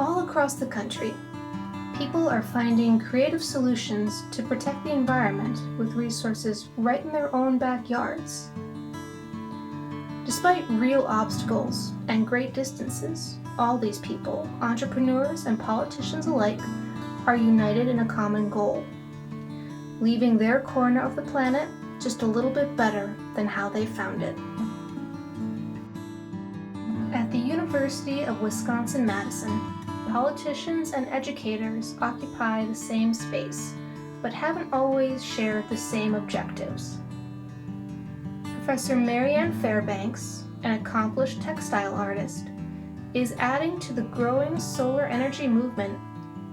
All across the country, people are finding creative solutions to protect the environment with resources right in their own backyards. Despite real obstacles and great distances, all these people, entrepreneurs and politicians alike, are united in a common goal: leaving their corner of the planet just a little bit better than how they found it. At the University of Wisconsin-Madison, politicians and educators occupy the same space, but haven't always shared the same objectives. Professor Marianne Fairbanks, an accomplished textile artist, is adding to the growing solar energy movement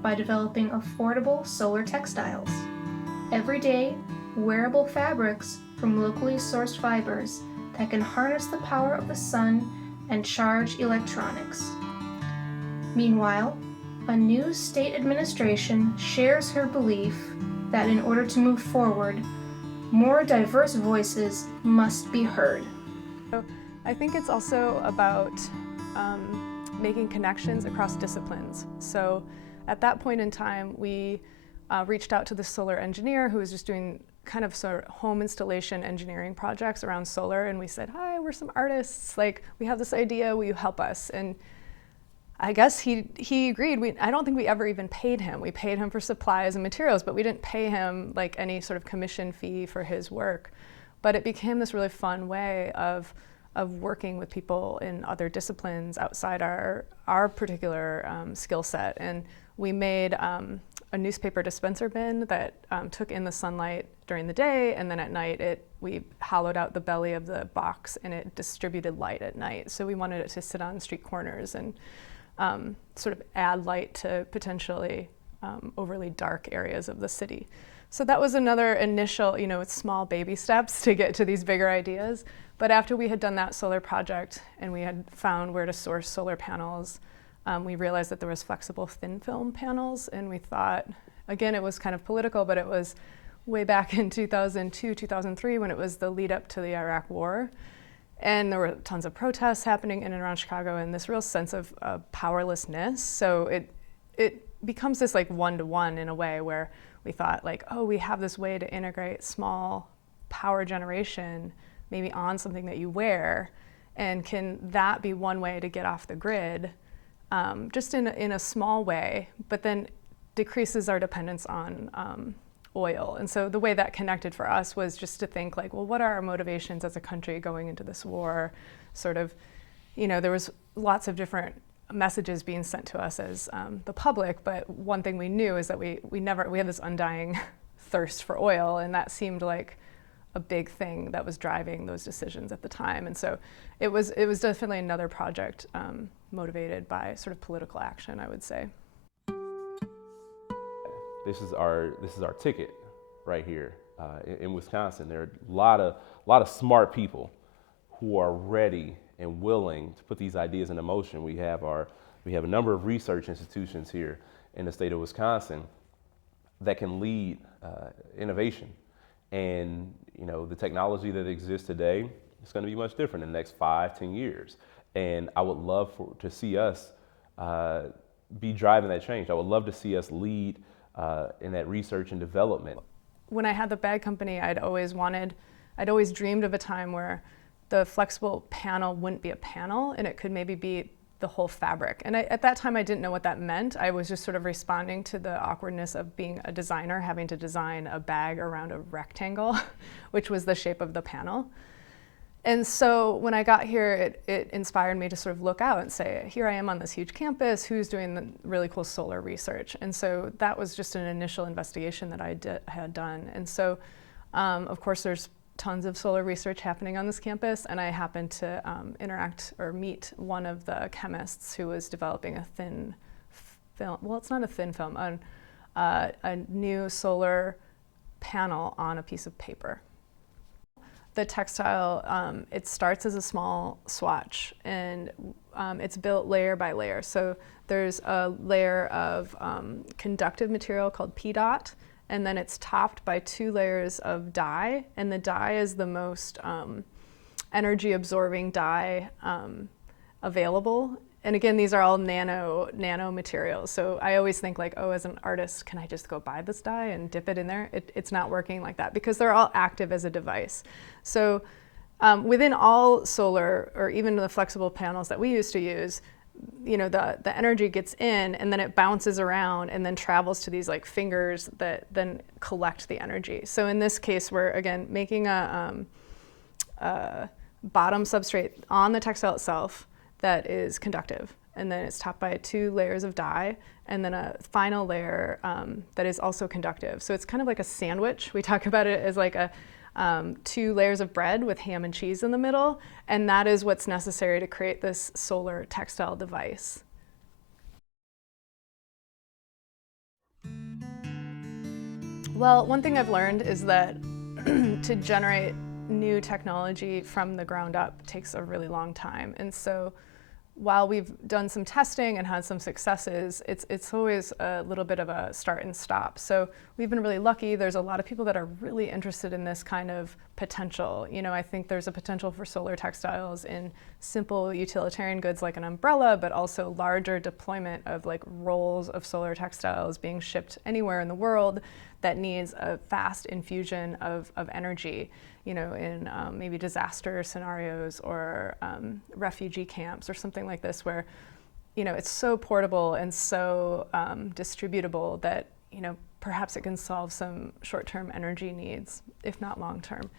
by developing affordable solar textiles, everyday, wearable fabrics from locally sourced fibers that can harness the power of the sun and charge electronics. Meanwhile, a new state administration shares her belief that in order to move forward, more diverse voices must be heard. So I think it's also about making connections across disciplines. So at that point in time, we reached out to the solar engineer who was just doing kind of sort of home installation engineering projects around solar, and we said, hi, we're some artists, like we have this idea, will you help us? And I guess he agreed. I don't think we ever even paid him. We paid him for supplies and materials, but we didn't pay him like any sort of commission fee for his work. But it became this really fun way of working with people in other disciplines outside our particular skill set. And we made a newspaper dispenser bin that took in the sunlight during the day, and then at night we hollowed out the belly of the box and it distributed light at night. So we wanted it to sit on street corners and sort of add light to potentially overly dark areas of the city. So that was another initial, it's small baby steps to get to these bigger ideas. But after we had done that solar project and we had found where to source solar panels, we realized that there was flexible thin film panels, and we thought, again, it was kind of political, but it was way back in 2002, 2003 when it was the lead up to the Iraq War. And there were tons of protests happening in and around Chicago and this real sense of powerlessness. So it becomes this like one-to-one in a way where we thought like, oh, we have this way to integrate small power generation maybe on something that you wear, and can that be one way to get off the grid just in a small way, but then decreases our dependence on oil. And so the way that connected for us was just to think like, well, what are our motivations as a country going into this war? Sort of, there was lots of different messages being sent to us as the public, but one thing we knew is that we had this undying thirst for oil, and that seemed like a big thing that was driving those decisions at the time. And so it was definitely another project motivated by sort of political action, I would say. This is our ticket right here in Wisconsin. There are a lot of smart people who are ready and willing to put these ideas into motion. We have a number of research institutions here in the state of Wisconsin that can lead innovation. And the technology that exists today is going to be much different in the next 5-10 years. And I would love to see us be driving that change. I would love to see us lead in that research and development. When I had the bag company, I'd always dreamed of a time where the flexible panel wouldn't be a panel and it could maybe be the whole fabric. And at that time, I didn't know what that meant. I was just sort of responding to the awkwardness of being a designer, having to design a bag around a rectangle, which was the shape of the panel. And so when I got here, it inspired me to sort of look out and say, here I am on this huge campus, who's doing the really cool solar research? And so that was just an initial investigation that I had done. And so, of course, there's tons of solar research happening on this campus, and I happened to interact or meet one of the chemists who was developing a thin film, well, it's not a thin film, a new solar panel on a piece of paper. The textile, it starts as a small swatch, and it's built layer by layer. So there's a layer of conductive material called PDOT, and then it's topped by 2 layers of dye, and the dye is the most energy absorbing dye available And again, these are all nano materials. So I always think like, oh, as an artist, can I just go buy this dye and dip it in there? It's not working like that because they're all active as a device. So within all solar, or even the flexible panels that we used to use, the energy gets in and then it bounces around and then travels to these like fingers that then collect the energy. So in this case, we're again making a bottom substrate on the textile itself that is conductive, and then it's topped by 2 layers of dye, and then a final layer that is also conductive. So it's kind of like a sandwich. We talk about it as like a 2 layers of bread with ham and cheese in the middle, and that is what's necessary to create this solar textile device. Well, one thing I've learned is that to generate new technology from the ground up takes a really long time. And so while we've done some testing and had some successes, it's always a little bit of a start and stop. So we've been really lucky. There's a lot of people that are really interested in this kind of potential. I think there's a potential for solar textiles in simple utilitarian goods like an umbrella, but also larger deployment of like rolls of solar textiles being shipped anywhere in the world that needs a fast infusion of energy. In maybe disaster scenarios or refugee camps or something like this, where, it's so portable and so distributable that, perhaps it can solve some short-term energy needs, if not long-term.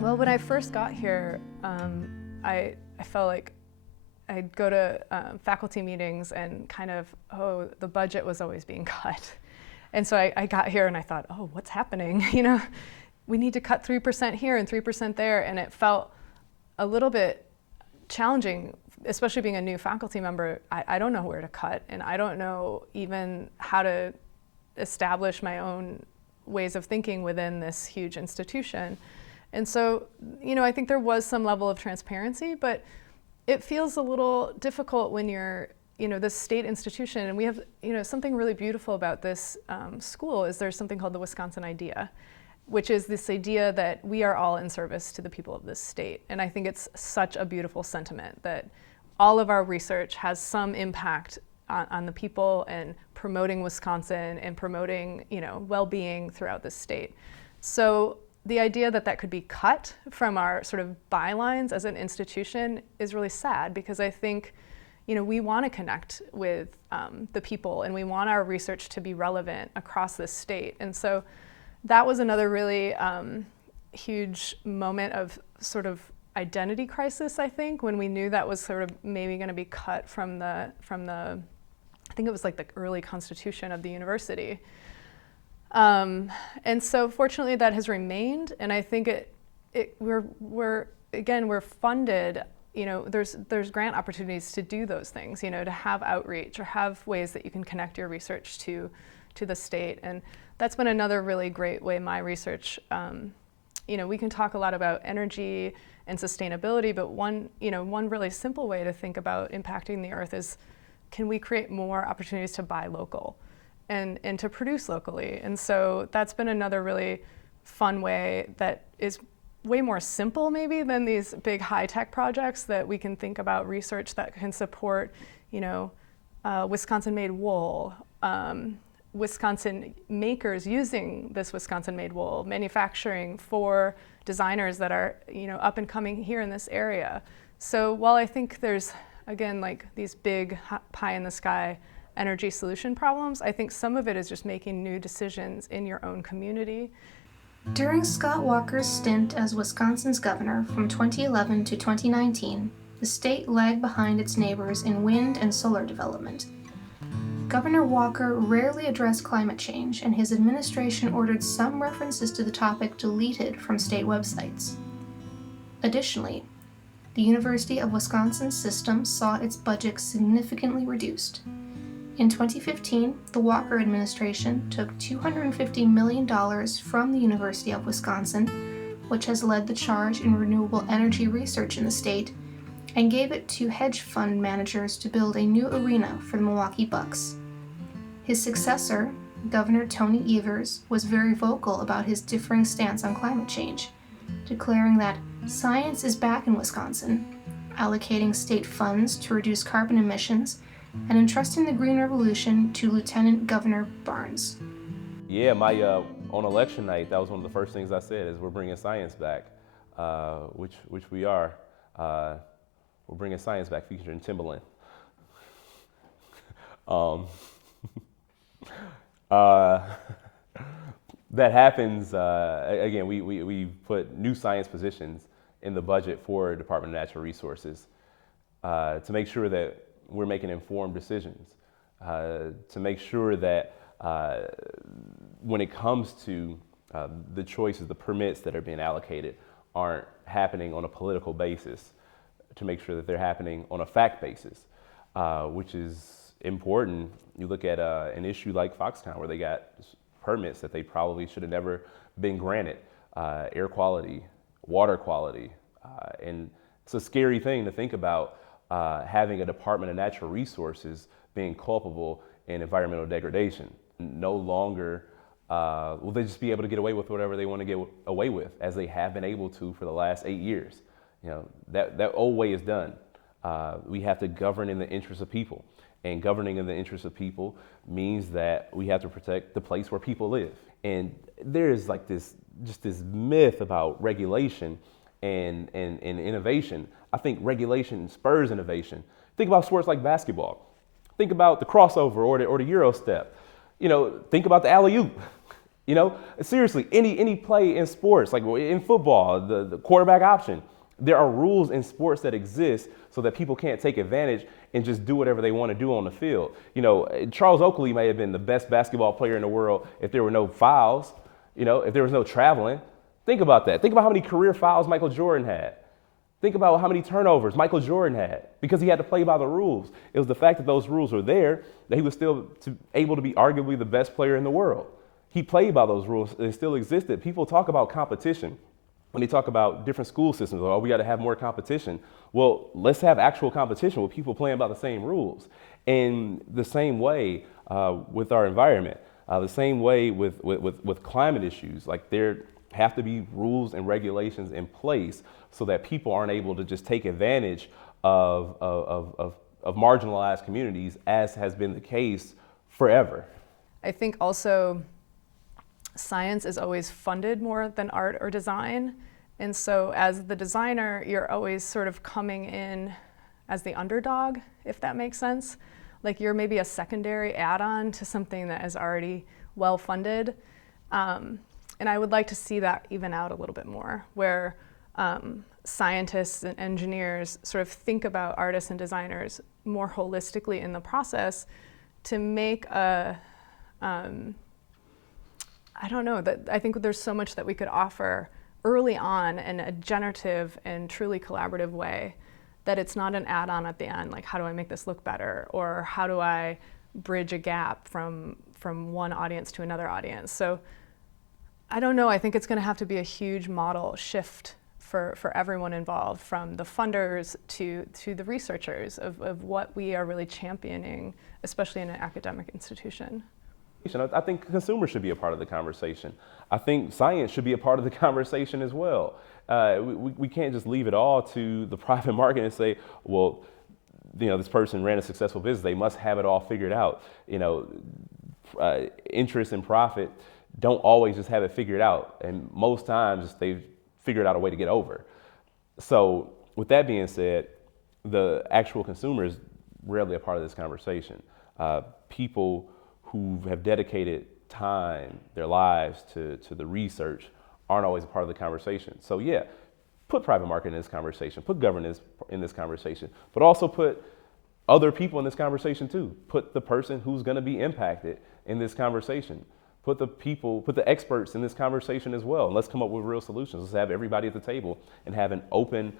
Well, when I first got here, I felt like I'd go to faculty meetings and kind of, the budget was always being cut. And so I got here and I thought, oh, what's happening? We need to cut 3% here and 3% there. And it felt a little bit challenging, especially being a new faculty member. I don't know where to cut, and I don't know even how to establish my own ways of thinking within this huge institution. And so, I think there was some level of transparency, but it feels a little difficult when you're, this state institution. And we have, something really beautiful about this school is there's something called the Wisconsin Idea, which is this idea that we are all in service to the people of this state. And I think it's such a beautiful sentiment that all of our research has some impact on the people and promoting Wisconsin and promoting, well-being throughout the state. So the idea that that could be cut from our sort of bylines as an institution is really sad, because I think, we want to connect with the people, and we want our research to be relevant across the state. And so that was another really huge moment of sort of identity crisis, I think, when we knew that was sort of maybe going to be cut from the, I think it was like the early constitution of the university. And so fortunately that has remained, and I think we're funded, there's grant opportunities to do those things, to have outreach or have ways that you can connect your research to the state. And that's been another really great way my research, we can talk a lot about energy and sustainability, but one really simple way to think about impacting the earth is, can we create more opportunities to buy local and to produce locally? And so that's been another really fun way that is way more simple maybe than these big high-tech projects, that we can think about research that can support, Wisconsin-made wool, Wisconsin makers using this Wisconsin-made wool, manufacturing for designers that are, up and coming here in this area. So while I think there's, again, like these big pie-in-the-sky energy solution problems, I think some of it is just making new decisions in your own community. During Scott Walker's stint as Wisconsin's governor from 2011 to 2019, the state lagged behind its neighbors in wind and solar development. Governor Walker rarely addressed climate change, and his administration ordered some references to the topic deleted from state websites. Additionally, the University of Wisconsin's system saw its budget significantly reduced. In 2015, the Walker administration took $250 million from the University of Wisconsin, which has led the charge in renewable energy research in the state, and gave it to hedge fund managers to build a new arena for the Milwaukee Bucks. His successor, Governor Tony Evers, was very vocal about his differing stance on climate change, declaring that science is back in Wisconsin, allocating state funds to reduce carbon emissions, and entrusting the Green Revolution to Lieutenant Governor Barnes. Yeah, on election night, that was one of the first things I said is we're bringing science back, which we are. We're bringing science back, featuring Timbaland. That happens, again, we put new science positions in the budget for Department of Natural Resources to make sure that we're making informed decisions, to make sure that when it comes to the choices, the permits that are being allocated aren't happening on a political basis, to make sure that they're happening on a fact basis, which is important. You look at an issue like Foxconn, where they got permits that they probably should have never been granted, air quality, water quality, and it's a scary thing to think about, having a Department of Natural Resources being culpable in environmental degradation. No longer will they just be able to get away with whatever they want to get away with, as they have been able to for the last 8 years. You know, that old way is done. We have to govern in the interest of people. And governing in the interest of people means that we have to protect the place where people live. And there is like this myth about regulation and innovation. I think regulation spurs innovation. Think about sports like basketball. Think about the crossover or the Euro step. You know, think about the alley-oop. You know, seriously, any play in sports, like in football, the quarterback option. There are rules in sports that exist so that people can't take advantage and just do whatever they want to do on the field. You know, Charles Oakley may have been the best basketball player in the world if there were no fouls, you know, if there was no traveling. Think about that. Think about how many career fouls Michael Jordan had. Think about how many turnovers Michael Jordan had because he had to play by the rules. It was the fact that those rules were there that he was still able to be arguably the best player in the world. He played by those rules. They still existed. People talk about competition. When they talk about different school systems, we got to have more competition. Well, let's have actual competition with people playing by the same rules. And the same way with our environment, the same way with climate issues, like there have to be rules and regulations in place so that people aren't able to just take advantage of marginalized communities, as has been the case forever. I think also science is always funded more than art or design. And so as the designer, you're always sort of coming in as the underdog, if that makes sense. Like you're maybe a secondary add-on to something that is already well funded. And I would like to see that even out a little bit more, where scientists and engineers sort of think about artists and designers more holistically in the process to make a, I don't know, that I think there's so much that we could offer early on in a generative and truly collaborative way, that it's not an add-on at the end, like how do I make this look better, or how do I bridge a gap from one audience to another audience. So I don't know, I think it's going to have to be a huge model shift for everyone involved, from the funders to the researchers, of what we are really championing, especially in an academic institution. I think consumers should be a part of the conversation. I think science should be a part of the conversation as well. We can't just leave it all to the private market and say, well, you know, this person ran a successful business, they must have it all figured out. You know, interest and profit don't always just have it figured out, and most times they've figured out a way to get over. So with that being said, the actual consumer is rarely a part of this conversation. People who have dedicated time, their lives to the research aren't always a part of the conversation. So yeah, put private market in this conversation, put governance in this conversation, but also put other people in this conversation too. Put the person who's gonna be impacted in this conversation. Put the experts in this conversation as well. And let's come up with real solutions. Let's have everybody at the table and have an open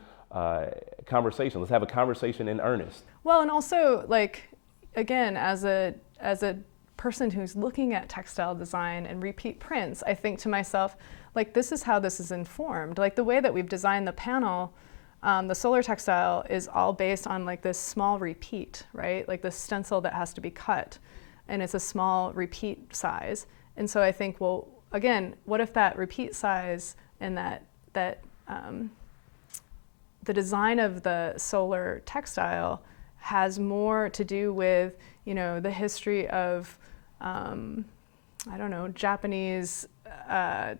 conversation. Let's have a conversation in earnest. Well, and also, like, again, as a person who's looking at textile design and repeat prints, I think to myself, like, this is how this is informed. Like the way that we've designed the panel, The solar textile is all based on like this small repeat, right? Like this stencil that has to be cut, and it's a small repeat size. And so I think, well, again, what if that repeat size and that the design of the solar textile has more to do with, you know, the history of, I don't know, Japanese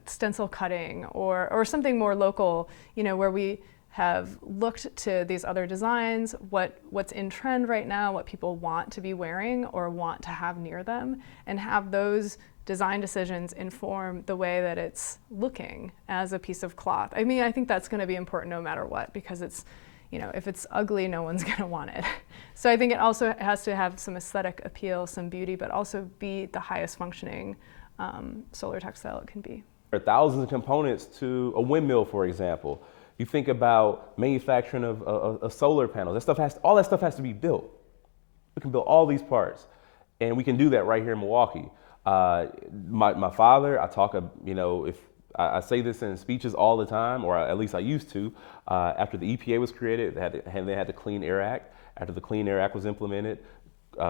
stencil cutting, or something more local, you know, where we have looked to these other designs, what's in trend right now, what people want to be wearing or want to have near them, and have those design decisions inform the way that it's looking as a piece of cloth. I mean, I think that's going to be important no matter what, because it's, you know, if it's ugly, no one's going to want it. So I think it also has to have some aesthetic appeal, some beauty, but also be the highest functioning solar textile it can be. There are thousands of components to a windmill, for example. You think about manufacturing of a solar panel. All that stuff has to be built. We can build all these parts, and we can do that right here in Milwaukee. My father, I talk, you know, if I say this in speeches all the time, or at least I used to. After the EPA was created, they had the Clean Air Act. After the Clean Air Act was implemented,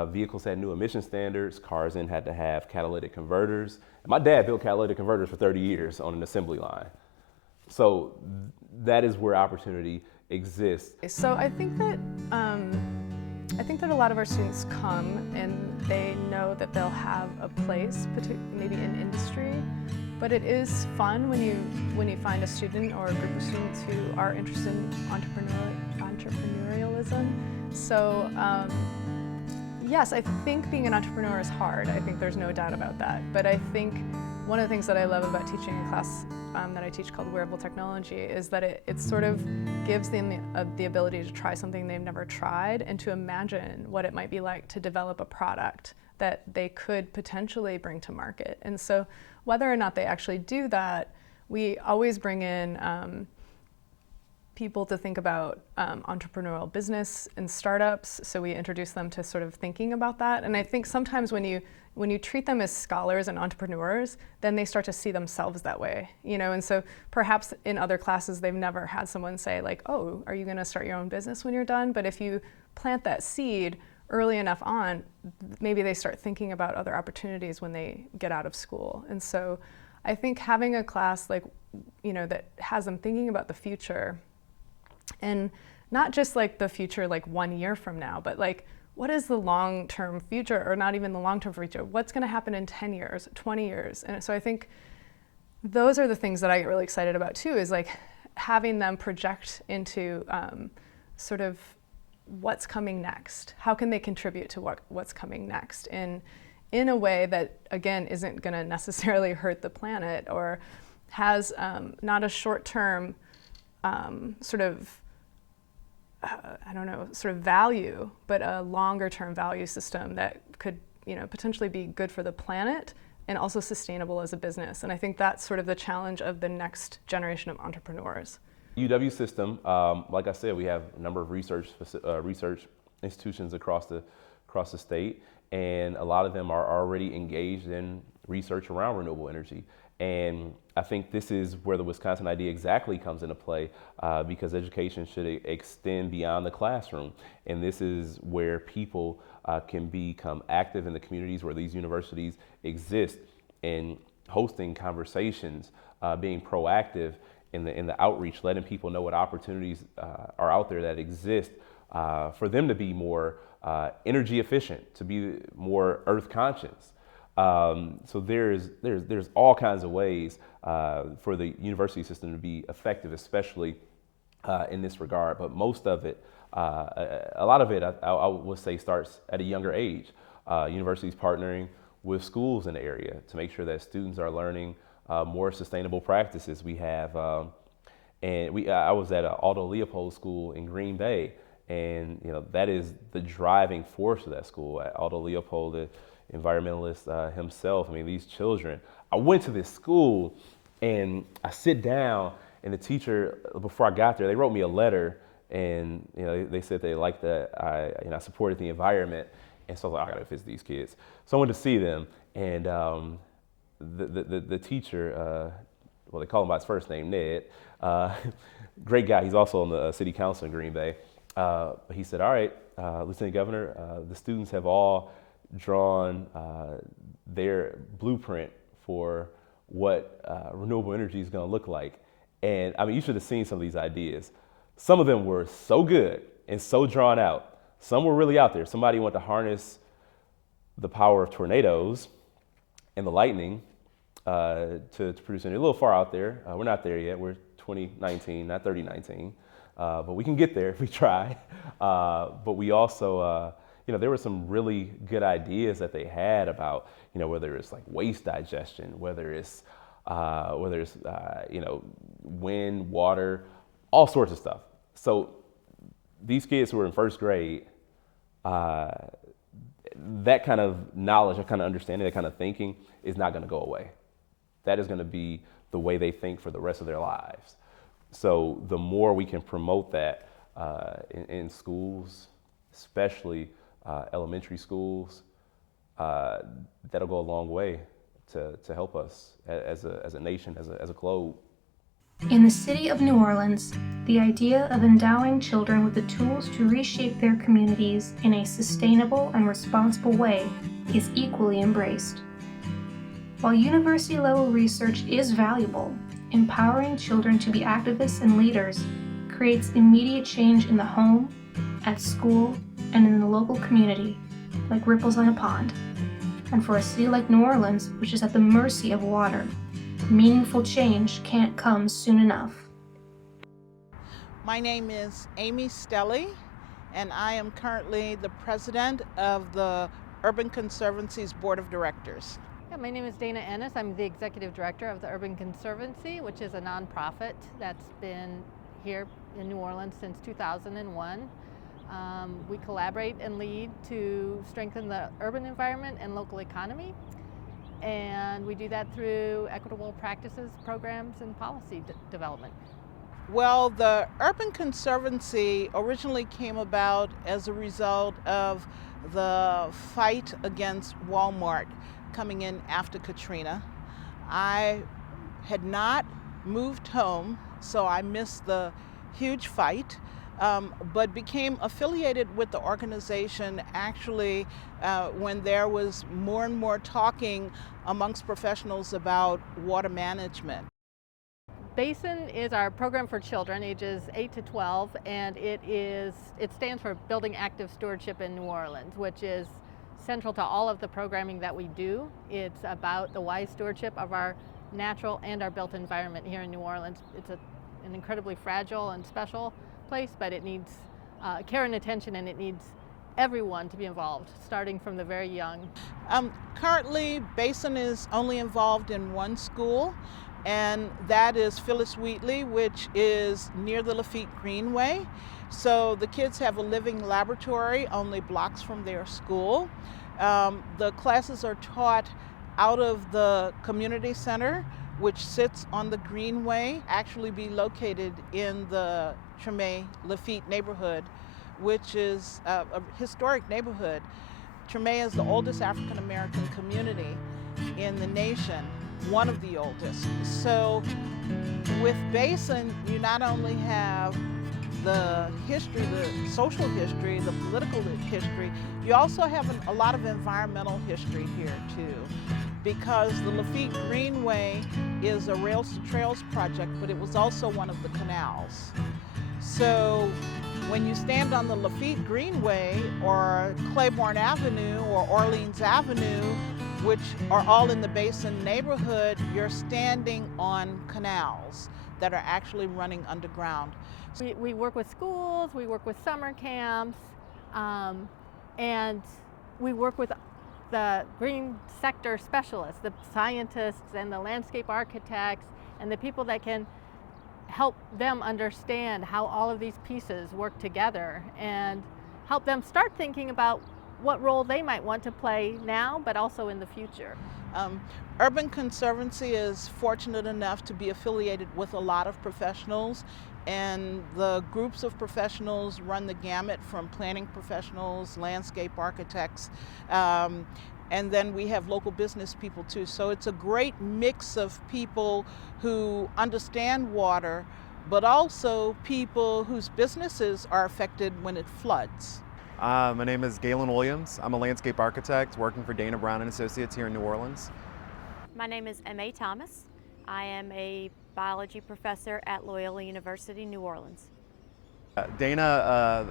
vehicles had new emission standards. Cars then had to have catalytic converters. And my dad built catalytic converters for 30 years on an assembly line. So that is where opportunity exists. So I think that a lot of our students come and they know that they'll have a place, maybe in industry, but it is fun when you find a student or a group of students who are interested in entrepreneurialism. So yes, I think being an entrepreneur is hard. I think there's no doubt about that. But I think one of the things that I love about teaching a class that I teach called Wearable Technology is that it sort of gives them the ability to try something they've never tried and to imagine what it might be like to develop a product that they could potentially bring to market. And so whether or not they actually do that, we always bring in people to think about entrepreneurial business and startups, so we introduce them to sort of thinking about that. And I think sometimes when you treat them as scholars and entrepreneurs, then they start to see themselves that way, you know. And so perhaps in other classes they've never had someone say like, oh, are you going to start your own business when you're done? But if you plant that seed early enough on, maybe they start thinking about other opportunities when they get out of school. And so I think having a class like, you know, that has them thinking about the future, and not just like the future like 1 year from now, but like what is the long-term future, or not even the long-term future, what's going to happen in 10 years, 20 years. And so I think those are the things that I get really excited about too, is like having them project into sort of what's coming next. How can they contribute to what's coming next in a way that, again, isn't going to necessarily hurt the planet, or has not a short-term sort of sort of value, but a longer-term value system that could, you know, potentially be good for the planet and also sustainable as a business. And I think that's sort of the challenge of the next generation of entrepreneurs. UW system, like I said, we have a number of research institutions across the state, and a lot of them are already engaged in research around renewable energy. And I think this is where the Wisconsin idea exactly comes into play, because education should extend beyond the classroom. And this is where people can become active in the communities where these universities exist, in hosting conversations, being proactive in the outreach, letting people know what opportunities are out there that exist for them to be more energy efficient, to be more earth conscious. So there's all kinds of ways for the university system to be effective, especially in this regard. But most of it, a lot of it, I would say, starts at a younger age. Universities partnering with schools in the area to make sure that students are learning more sustainable practices. We have, I was at Aldo Leopold School in Green Bay, and you know that is the driving force of that school. At Aldo Leopold, the environmentalist himself. I mean, these children. I went to this school, and I sit down, and the teacher, before I got there, they wrote me a letter, and you know they said they liked that I supported the environment, and so I was like, I gotta visit these kids. So I went to see them, and the teacher, well, they call him by his first name, Ned, great guy. He's also on the city council in Green Bay. But he said, all right, Lieutenant Governor, the students have all drawn their blueprint for what renewable energy is going to look like. And I mean, you should have seen some of these ideas. Some of them were so good and so drawn out. Some were really out there. Somebody wanted to harness the power of tornadoes and the lightning to produce energy. A little far out there. We're not there yet. We're 2019, not 3019. But we can get there if we try. But we also, there were some really good ideas that they had about, whether it's like waste digestion, whether it's wind, water, all sorts of stuff. So these kids who are in first grade, that kind of knowledge, that kind of understanding, that kind of thinking is not going to go away. That is going to be the way they think for the rest of their lives. So the more we can promote that in schools, especially elementary schools, that'll go a long way to help us as a nation, as a globe. In the city of New Orleans, the idea of endowing children with the tools to reshape their communities in a sustainable and responsible way is equally embraced. While university-level research is valuable, empowering children to be activists and leaders creates immediate change in the home, at school, and in the local community, like ripples on a pond. And for a city like New Orleans, which is at the mercy of water, meaningful change can't come soon enough. My name is Amy Stelly, and I am currently the president of the Urban Conservancy's Board of Directors. Yeah, my name is Dana Ennis. I'm the executive director of the Urban Conservancy, which is a nonprofit that's been here in New Orleans since 2001. We collaborate and lead to strengthen the urban environment and local economy. And we do that through equitable practices, programs, and policy development. Well, the Urban Conservancy originally came about as a result of the fight against Walmart coming in after Katrina. I had not moved home, so I missed the huge fight, but became affiliated with the organization actually when there was more and more talking amongst professionals about water management. Basin is our program for children ages 8 to 12, and it stands for Building Active Stewardship in New Orleans, which is central to all of the programming that we do. It's about the wise stewardship of our natural and our built environment here in New Orleans. It's an incredibly fragile and special place, but it needs care and attention, and it needs everyone to be involved, starting from the very young. Currently, Basin is only involved in one school, and that is Phyllis Wheatley, which is near the Lafitte Greenway. So the kids have a living laboratory only blocks from their school. The classes are taught out of the community center, which sits on the Greenway, actually be located in the Treme Lafitte neighborhood, which is a historic neighborhood. Treme is the oldest African American community in the nation, one of the oldest. So with Basin, you not only have the history, the social history, the political history, you also have a lot of environmental history here too, because the Lafitte Greenway is a Rails to Trails project, but it was also one of the canals. So when you stand on the Lafitte Greenway or Claiborne Avenue or Orleans Avenue, which are all in the Basin neighborhood, you're standing on canals that are actually running underground. We work with schools, we work with summer camps, and we work with the green sector specialists, the scientists and the landscape architects, and the people that can help them understand how all of these pieces work together and help them start thinking about what role they might want to play now, but also in the future. Urban Conservancy is fortunate enough to be affiliated with a lot of professionals, and the groups of professionals run the gamut from planning professionals, landscape architects, and then we have local business people too. So it's a great mix of people who understand water, but also people whose businesses are affected when it floods. My name is Galen Williams. I'm a landscape architect working for Dana Brown & Associates here in New Orleans. My name is M.A. Thomas. I am a biology professor at Loyola University, New Orleans. Dana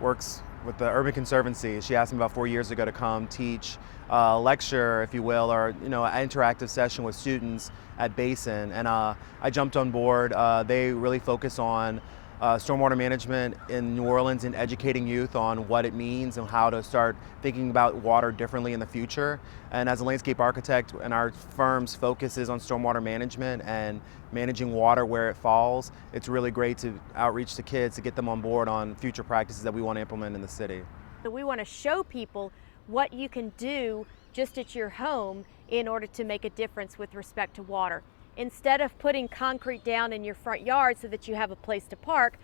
works with the Urban Conservancy. She asked me about 4 years ago to come teach a lecture, if you will, or an interactive session with students at Basin, and I jumped on board. They really focus on stormwater management in New Orleans and educating youth on what it means and how to start thinking about water differently in the future. And as a landscape architect, and our firm's focus is on stormwater management and managing water where it falls, it's really great to outreach to kids to get them on board on future practices that we want to implement in the city. So we want to show people what you can do just at your home in order to make a difference with respect to water. Instead of putting concrete down in your front yard so that you have a place to park,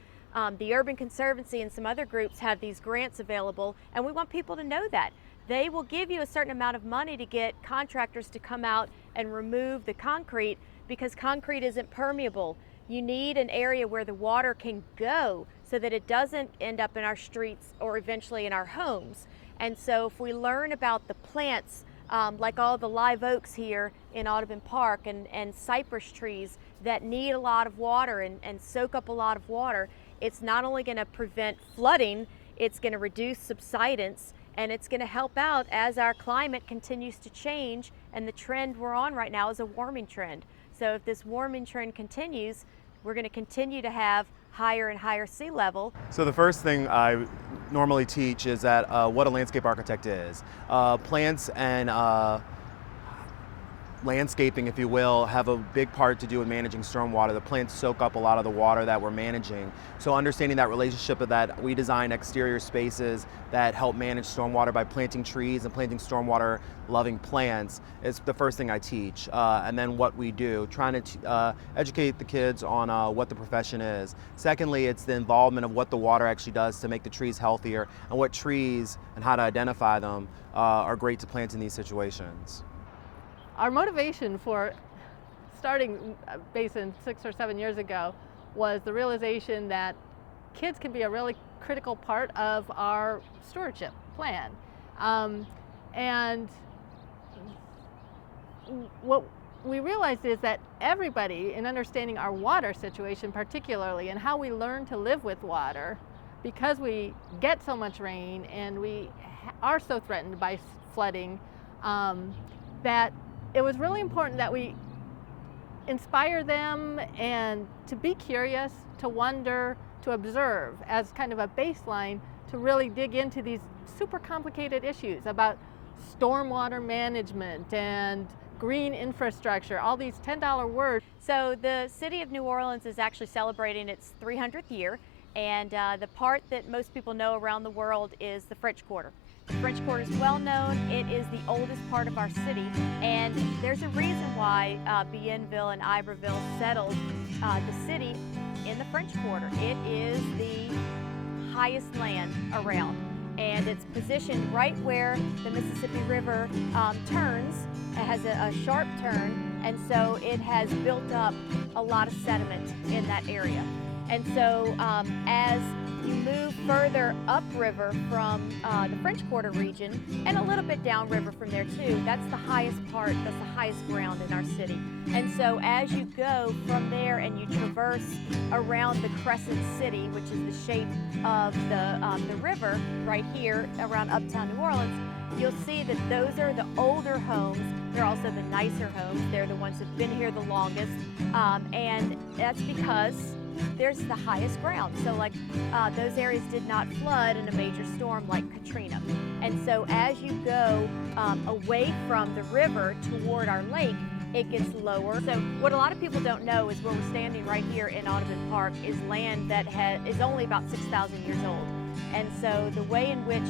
the Urban Conservancy and some other groups have these grants available, and we want people to know that. They will give you a certain amount of money to get contractors to come out and remove the concrete, because concrete isn't permeable. You need an area where the water can go so that it doesn't end up in our streets or eventually in our homes. And so if we learn about the plants, like all the live oaks here in Audubon Park and cypress trees that need a lot of water and soak up a lot of water, it's not only going to prevent flooding, it's going to reduce subsidence, and it's going to help out as our climate continues to change, and the trend we're on right now is a warming trend. So if this warming trend continues, we're going to continue to have higher and higher sea level. So the first thing I normally teach is that what a landscape architect is. Plants and landscaping, if you will, have a big part to do with managing stormwater. The plants soak up a lot of the water that we're managing. So understanding that relationship of that, we design exterior spaces that help manage stormwater by planting trees and planting stormwater loving plants is the first thing I teach. And then what we do, trying to educate the kids on what the profession is. Secondly, it's the involvement of what the water actually does to make the trees healthier, and what trees and how to identify them are great to plant in these situations. Our motivation for starting Basin 6 or 7 years ago was the realization that kids can be a really critical part of our stewardship plan. And what we realized is that everybody, in understanding our water situation particularly, and how we learn to live with water, because we get so much rain and we are so threatened by flooding, that it was really important that we inspire them and to be curious, to wonder, to observe as kind of a baseline to really dig into these super complicated issues about stormwater management and green infrastructure, all these $10 words. So the city of New Orleans is actually celebrating its 300th year, and the part that most people know around the world is the French Quarter. The French Quarter is well known. It is the oldest part of our city, and there's a reason why Bienville and Iberville settled the city in the French Quarter. It is the highest land around, and it's positioned right where the Mississippi River turns. It has a sharp turn, and so it has built up a lot of sediment in that area. And so as you move further upriver from the French Quarter region, and a little bit downriver from there too, that's the highest part, that's the highest ground in our city. And so as you go from there and you traverse around the Crescent City, which is the shape of the river right here around uptown New Orleans, you'll see that those are the older homes. They're also the nicer homes. They're the ones that have been here the longest. And that's because there's the highest ground. So like those areas did not flood in a major storm like Katrina. And so as you go away from the river toward our lake, it gets lower. So what a lot of people don't know is where we're standing right here in Audubon Park is land that is only about 6,000 years old. And so the way in which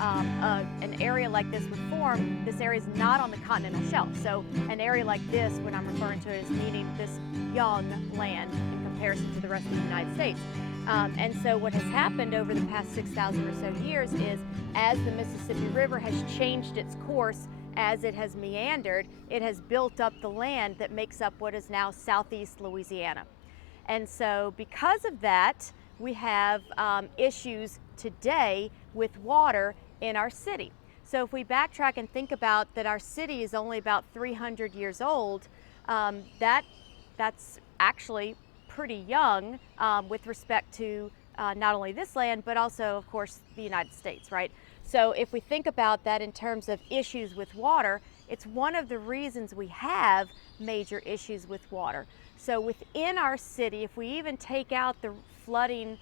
an area like this would form, this area is not on the continental shelf. So an area like this, when I'm referring to it, is meaning this young land in comparison to the rest of the United States. And so what has happened over the past 6,000 or so years is as the Mississippi River has changed its course, as it has meandered, it has built up the land that makes up what is now southeast Louisiana. And so because of that, we have issues today with water in our city. So if we backtrack and think about that our city is only about 300 years old, that's actually pretty young with respect to not only this land, but also, of course, the United States, right? So if we think about that in terms of issues with water, it's one of the reasons we have major issues with water. So within our city, if we even take out the flooding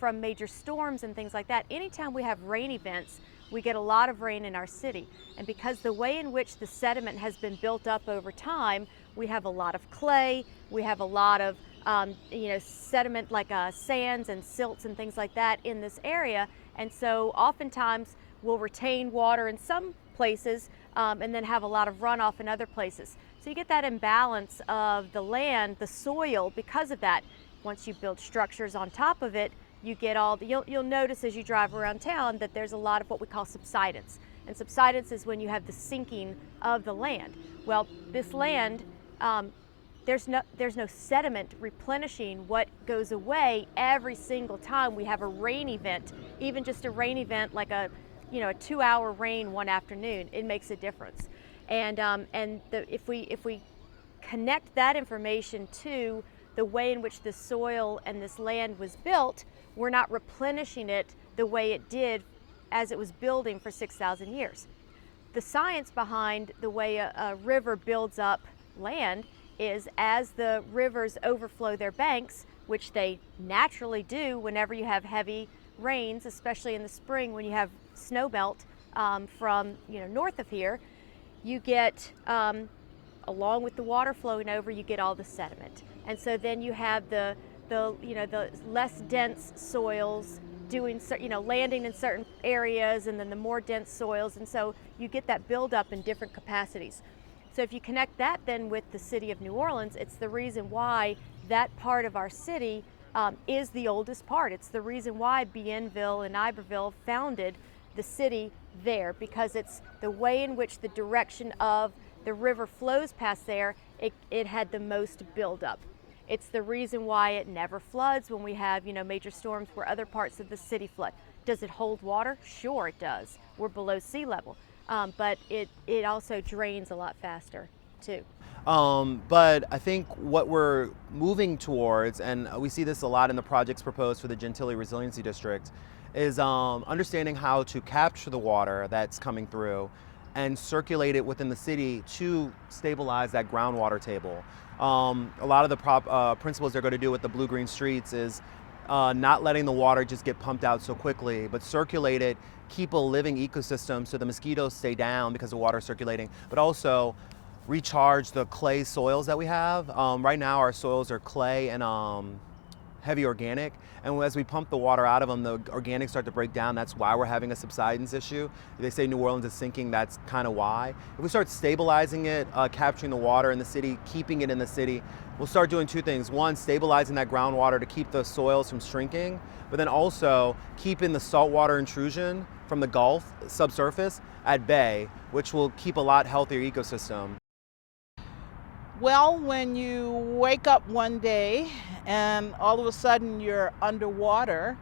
from major storms and things like that, anytime we have rain events, we get a lot of rain in our city. And because the way in which the sediment has been built up over time, we have a lot of clay, we have a lot of sediment like sands and silts and things like that in this area. And so oftentimes we'll retain water in some places and then have a lot of runoff in other places. So you get that imbalance of the land, the soil, because of that. Once you build structures on top of it, you get you'll notice as you drive around town that there's a lot of what we call subsidence. And subsidence is when you have the sinking of the land. Well, this land, there's no sediment replenishing what goes away every single time we have a rain event. Even just a rain event like a 2-hour rain one afternoon, it makes a difference. And if we connect that information to the way in which the soil and this land was built, we're not replenishing it the way it did as it was building for 6,000 years. The science behind the way a river builds up land is as the rivers overflow their banks, which they naturally do whenever you have heavy rains, especially in the spring when you have snow melt from north of here, you get, along with the water flowing over, you get all the sediment. And so then you have the less dense soils landing in certain areas, and then the more dense soils, and so you get that buildup in different capacities. So if you connect that then with the city of New Orleans, it's the reason why that part of our city is the oldest part. It's the reason why Bienville and Iberville founded the city there, because it's the way in which the direction of the river flows past there, it had the most buildup. It's the reason why it never floods when we have major storms where other parts of the city flood. Does it hold water? Sure it does. We're below sea level, but it also drains a lot faster too. But I think what we're moving towards, and we see this a lot in the projects proposed for the Gentilly Resiliency District, is understanding how to capture the water that's coming through and circulate it within the city to stabilize that groundwater table. A lot of the principles they're going to do with the blue-green streets is not letting the water just get pumped out so quickly, but circulate it, keep a living ecosystem so the mosquitoes stay down because the water is circulating, but also recharge the clay soils that we have. Right now our soils are clay and heavy organic, and as we pump the water out of them, the organics start to break down. That's why we're having a subsidence issue. They say New Orleans is sinking, that's kind of why. If we start stabilizing it, capturing the water in the city, keeping it in the city, we'll start doing two things. One, stabilizing that groundwater to keep the soils from shrinking, but then also keeping the saltwater intrusion from the Gulf subsurface at bay, which will keep a lot healthier ecosystem. Well, when you wake up one day and all of a sudden you're underwater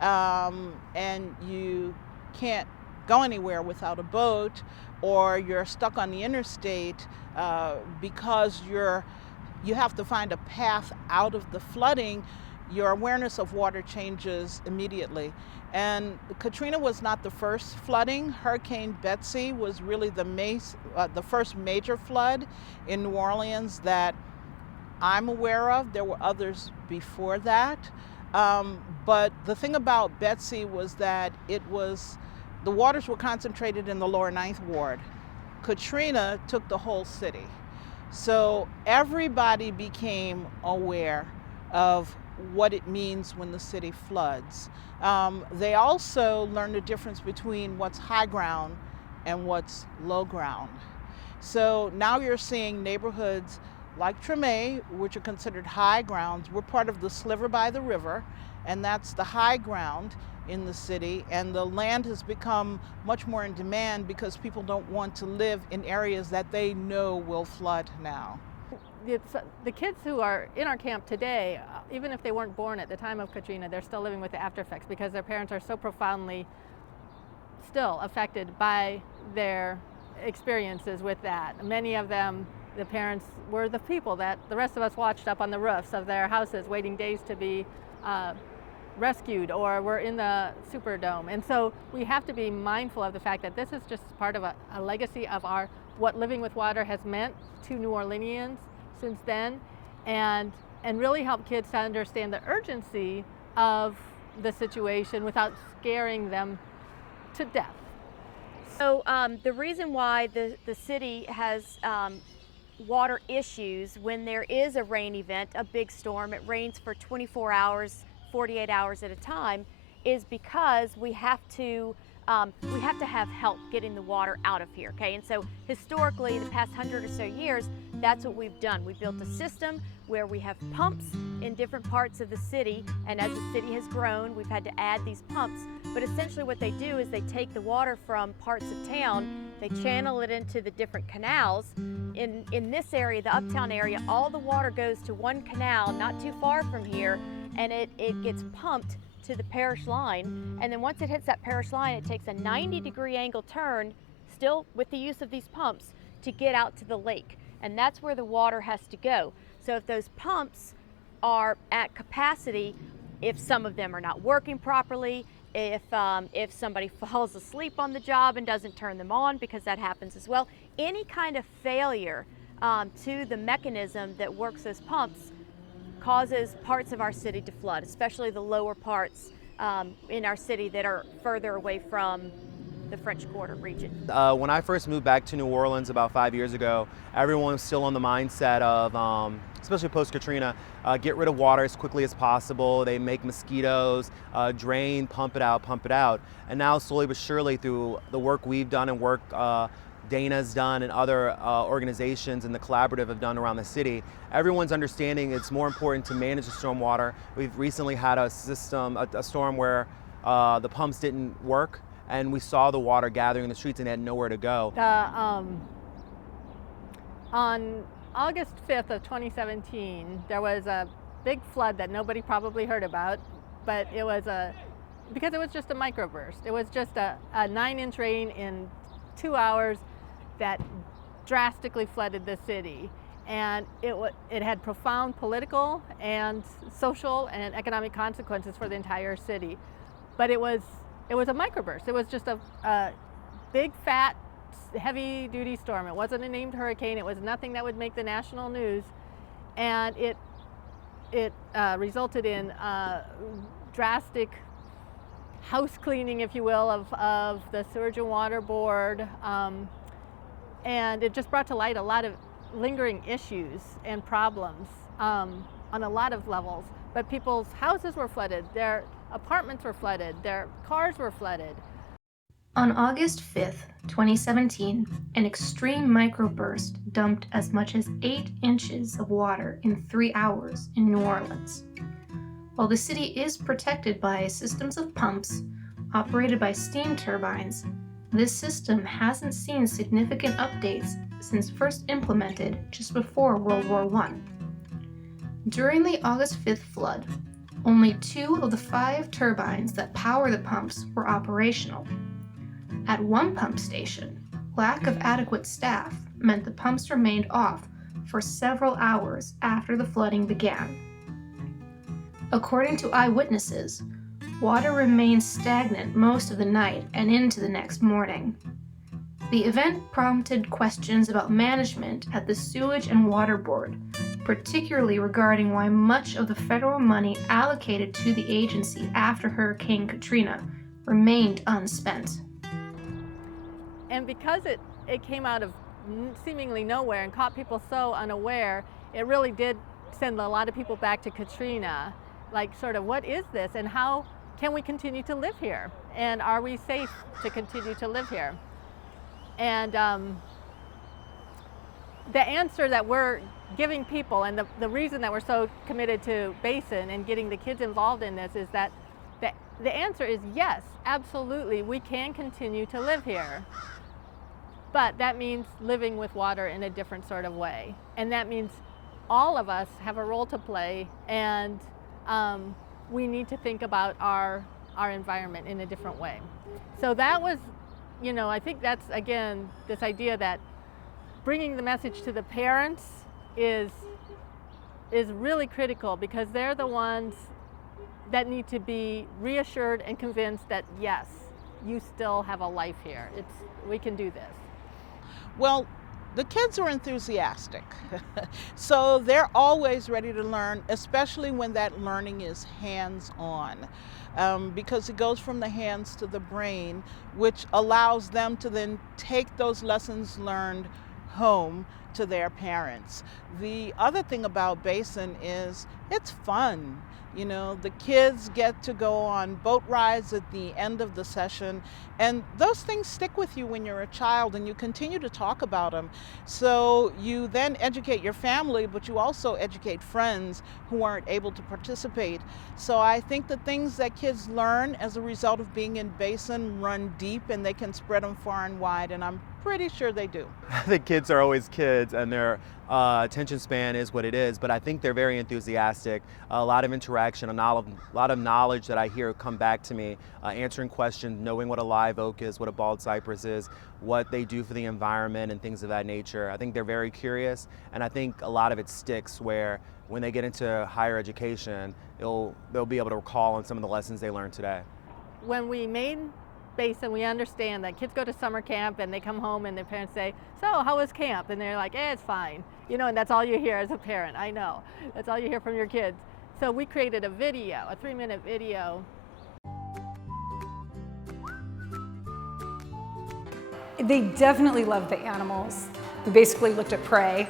and you can't go anywhere without a boat, or you're stuck on the interstate because you have to find a path out of the flooding, your awareness of water changes immediately. And Katrina was not the first flooding. Hurricane Betsy was really the first major flood in New Orleans that I'm aware of. There were others before that. But the thing about Betsy was that the waters were concentrated in the lower Ninth Ward. Katrina took the whole city. So everybody became aware of what it means when the city floods. They also learned the difference between what's high ground and what's low ground. So now you're seeing neighborhoods like Treme, which are considered high grounds. We're part of the sliver by the river, and that's the high ground in the city, and the land has become much more in demand because people don't want to live in areas that they know will flood now. the kids who are in our camp today, even if they weren't born at the time of Katrina, they're still living with the after effects because their parents are so profoundly still affected by their experiences with that. Many of them, the parents were the people that the rest of us watched up on the roofs of their houses waiting days to be rescued, or were in the Superdome. And so we have to be mindful of the fact that this is just part of a legacy of what living with water has meant to New Orleanians since then, and really help kids to understand the urgency of the situation without scaring them to death. So the reason why the city has water issues when there is a rain event, a big storm, it rains for 24 hours, 48 hours at a time, is because we have to have help getting the water out of here, okay? And so historically, the past 100 or so years, that's what we've done. We built a system where we have pumps in different parts of the city, and as the city has grown, we've had to add these pumps. But essentially what they do is they take the water from parts of town, they channel it into the different canals. In this area, the uptown area, all the water goes to one canal not too far from here, and it gets pumped to the parish line, and then once it hits that parish line, it takes a 90-degree angle turn, still with the use of these pumps, to get out to the lake. And that's where the water has to go. So if those pumps are at capacity, if some of them are not working properly, if somebody falls asleep on the job and doesn't turn them on, because that happens as well, any kind of failure to the mechanism that works those pumps causes parts of our city to flood, especially the lower parts in our city that are further away from the French Quarter region. When I first moved back to New Orleans about 5 years ago, everyone was still on the mindset of, especially post-Katrina, get rid of water as quickly as possible. They make mosquitoes, drain, pump it out. And now slowly but surely through the work we've done and work Dana's done and other organizations and the collaborative have done around the city, everyone's understanding it's more important to manage the stormwater. We've recently had a storm where the pumps didn't work, and we saw the water gathering in the streets and they had nowhere to go. On August 5th of 2017, there was a big flood that nobody probably heard about, but it was because it was just a microburst. It was just a 9-inch rain in 2 hours that drastically flooded the city, and it had profound political and social and economic consequences for the entire city. But it was a microburst. It was just a big, fat, heavy-duty storm. It wasn't a named hurricane. It was nothing that would make the national news, and it resulted in drastic house cleaning, if you will, of the Sewage and Water Board. And it just brought to light a lot of lingering issues and problems on a lot of levels. But people's houses were flooded, their apartments were flooded, their cars were flooded. On August 5th, 2017, an extreme microburst dumped as much as 8 inches of water in 3 hours in New Orleans. While the city is protected by systems of pumps operated by steam turbines, this system hasn't seen significant updates since first implemented just before World War I. During the August 5th flood, only 2 of the 5 turbines that power the pumps were operational. At one pump station, lack of adequate staff meant the pumps remained off for several hours after the flooding began. According to eyewitnesses, water remained stagnant most of the night and into the next morning. The event prompted questions about management at the Sewage and Water Board, particularly regarding why much of the federal money allocated to the agency after Hurricane Katrina remained unspent. And because it came out of seemingly nowhere and caught people so unaware, it really did send a lot of people back to Katrina. Like, sort of, what is this, and how can we continue to live here? And are we safe to continue to live here? And the answer that we're giving people, and the reason that we're so committed to Basin and getting the kids involved in this, is that the answer is yes, absolutely, we can continue to live here. But that means living with water in a different sort of way. And that means all of us have a role to play, and we need to think about our environment in a different way. So that was, I think that's, again, this idea that bringing the message to the parents is really critical, because they're the ones that need to be reassured and convinced that, yes, you still have a life here. We can do this. Well, the kids are enthusiastic, so they're always ready to learn, especially when that learning is hands-on, because it goes from the hands to the brain, which allows them to then take those lessons learned home to their parents. The other thing about Basin is it's fun. The kids get to go on boat rides at the end of the session, and those things stick with you when you're a child, and you continue to talk about them. So you then educate your family, but you also educate friends who aren't able to participate. So I think the things that kids learn as a result of being in Basin run deep, and they can spread them far and wide, and I'm pretty sure they do. The kids are always kids, and their attention span is what it is, but I think they're very enthusiastic. A lot of interaction, a lot of knowledge that I hear come back to me, answering questions, knowing what a live oak is, what a bald cypress is, what they do for the environment and things of that nature. I think they're very curious, and I think a lot of it sticks where when they get into higher education, they'll be able to recall on some of the lessons they learned today. When we made Basin, we understand that kids go to summer camp and they come home and their parents say, so how was camp? And they're like, it's fine. And that's all you hear as a parent. I know. That's all you hear from your kids. So we created a video, a 3-minute video. They definitely love the animals. We basically looked at prey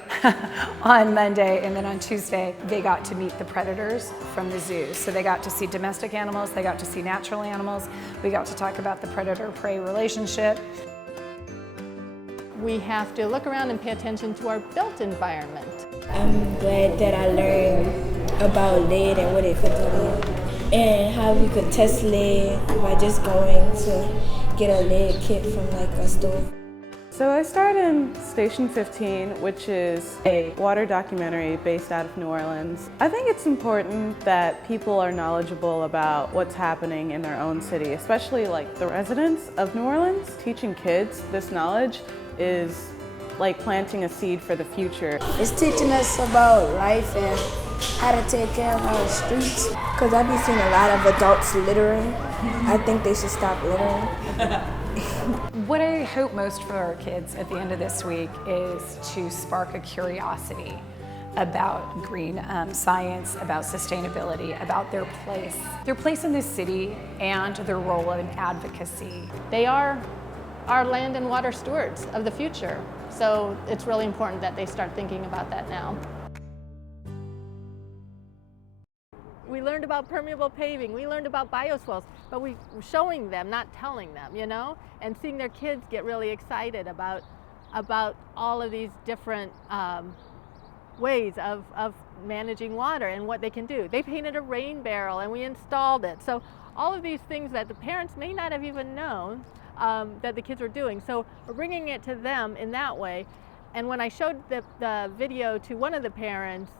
on Monday, and then on Tuesday they got to meet the predators from the zoo. So they got to see domestic animals, they got to see natural animals, we got to talk about the predator-prey relationship. We have to look around and pay attention to our built environment. I'm glad that I learned about lead and what it could do, and how we could test lead by just going to get a lead kit from like a store. So I starred in Station 15, which is a water documentary based out of New Orleans. I think it's important that people are knowledgeable about what's happening in their own city, especially like the residents of New Orleans. Teaching kids this knowledge is like planting a seed for the future. It's teaching us about life and how to take care of our streets. Because I be seeing a lot of adults littering. I think they should stop littering. What I hope most for our kids at the end of this week is to spark a curiosity about green science, about sustainability, about their place in this city, and their role in advocacy. They are our land and water stewards of the future, so it's really important that they start thinking about that now. We learned about permeable paving, we learned about bioswales, but we were showing them, not telling them, and seeing their kids get really excited about all of these different ways of managing water and what they can do. They painted a rain barrel and we installed it. So all of these things that the parents may not have even known that the kids were doing. So we're bringing it to them in that way. And when I showed the video to one of the parents,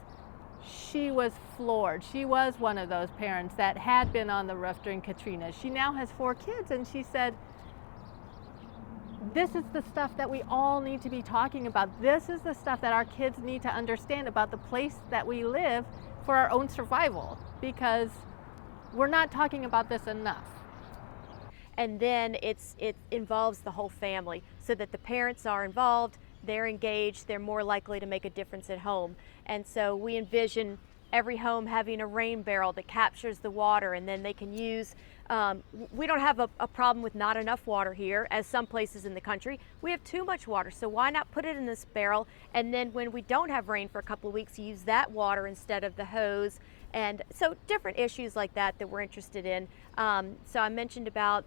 she was floored. She was one of those parents that had been on the roof during Katrina. She now has 4 kids, and she said, this is the stuff that we all need to be talking about. This is the stuff that our kids need to understand about the place that we live for our own survival, because we're not talking about this enough. And then it involves the whole family, so that the parents are involved, they're engaged, they're more likely to make a difference at home. And so we envision every home having a rain barrel that captures the water, and then they can use, we don't have a problem with not enough water here, as some places in the country. We have too much water, so why not put it in this barrel, and then when we don't have rain for a couple of weeks, use that water instead of the hose. And so different issues like that we're interested in. So I mentioned about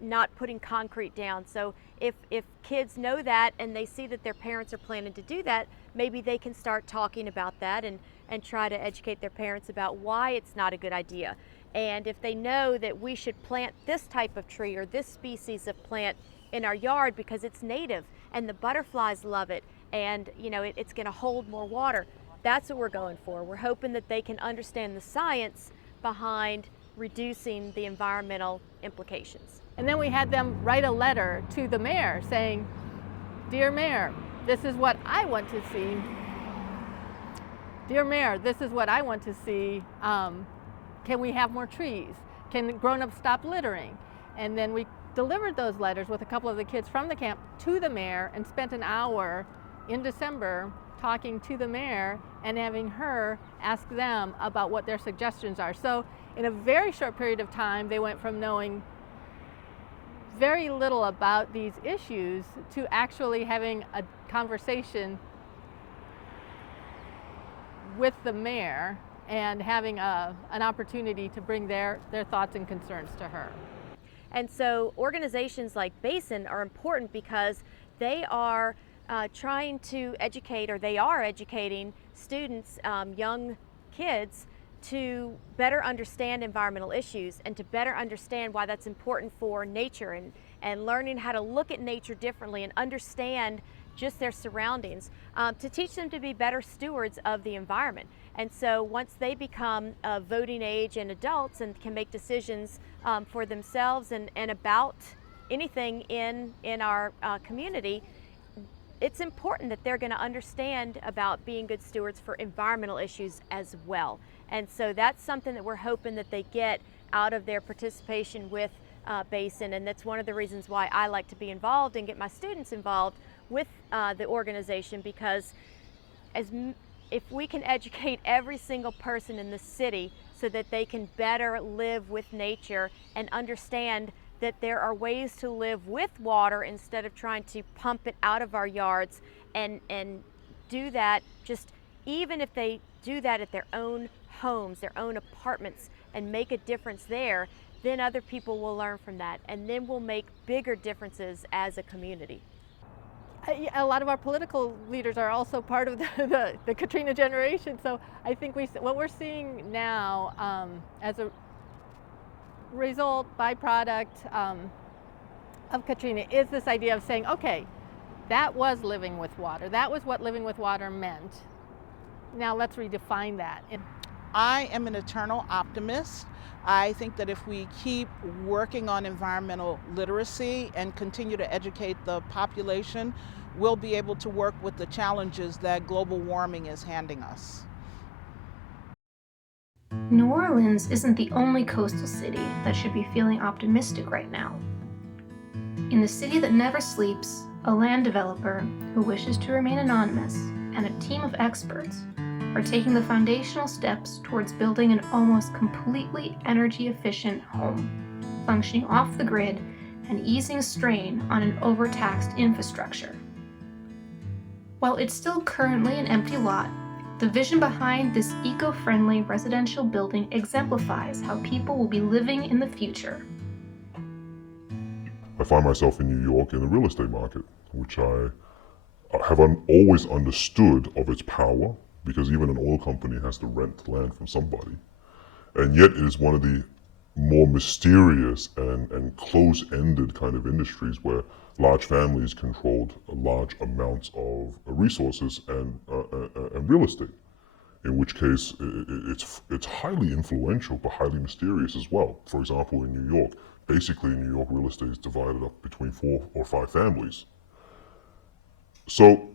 not putting concrete down. So if kids know that and they see that their parents are planning to do that, maybe they can start talking about that and try to educate their parents about why it's not a good idea. And if they know that we should plant this type of tree or this species of plant in our yard because it's native and the butterflies love it, and it's going to hold more water, That's what we're going for. We're hoping that they can understand the science behind reducing the environmental implications. And then we had them write a letter to the mayor saying, "Dear Mayor, this is what I want to see. Dear Mayor, this is what I want to see. Can we have more trees? Can grown-ups stop littering?" And then we delivered those letters with a couple of the kids from the camp to the mayor and spent an hour in December talking to the mayor and having her ask them about what their suggestions are. So in a very short period of time, they went from knowing very little about these issues to actually having a conversation with the mayor and having an opportunity to bring their thoughts and concerns to her. And so organizations like Basin are important because they are trying to educate, or they are educating students, young kids, to better understand environmental issues and to better understand why that's important for nature, and learning how to look at nature differently and understand just their surroundings, to teach them to be better stewards of the environment. And so once they become voting age and adults and can make decisions for themselves and about anything in our community, it's important that they're going to understand about being good stewards for environmental issues as well. And so that's something that we're hoping that they get out of their participation with Basin, and that's one of the reasons why I like to be involved and get my students involved with the organization, because if we can educate every single person in the city so that they can better live with nature and understand that there are ways to live with water instead of trying to pump it out of our yards, and do that, just even if they do that at their own homes, their own apartments, and make a difference there, then other people will learn from that, and then we'll make bigger differences as a community. A lot of our political leaders are also part of the Katrina generation, so I think what we're seeing now as a result, byproduct of Katrina, is this idea of saying, okay, that was living with water. That was what living with water meant. Now let's redefine that. I am an eternal optimist. I think that if we keep working on environmental literacy and continue to educate the population, we'll be able to work with the challenges that global warming is handing us. New Orleans isn't the only coastal city that should be feeling optimistic right now. In the city that never sleeps, a land developer who wishes to remain anonymous and a team of experts are taking the foundational steps towards building an almost completely energy-efficient home, functioning off the grid and easing strain on an overtaxed infrastructure. While it's still currently an empty lot, the vision behind this eco-friendly residential building exemplifies how people will be living in the future. I find myself in New York in the real estate market, which I have always understood of its power, because even an oil company has to rent land from somebody. And yet it is one of the more mysterious and close-ended kind of industries where large families controlled large amounts of resources and real estate, in which case it's highly influential but highly mysterious as well. For example, in New York, basically New York real estate is divided up between 4 or 5 families. So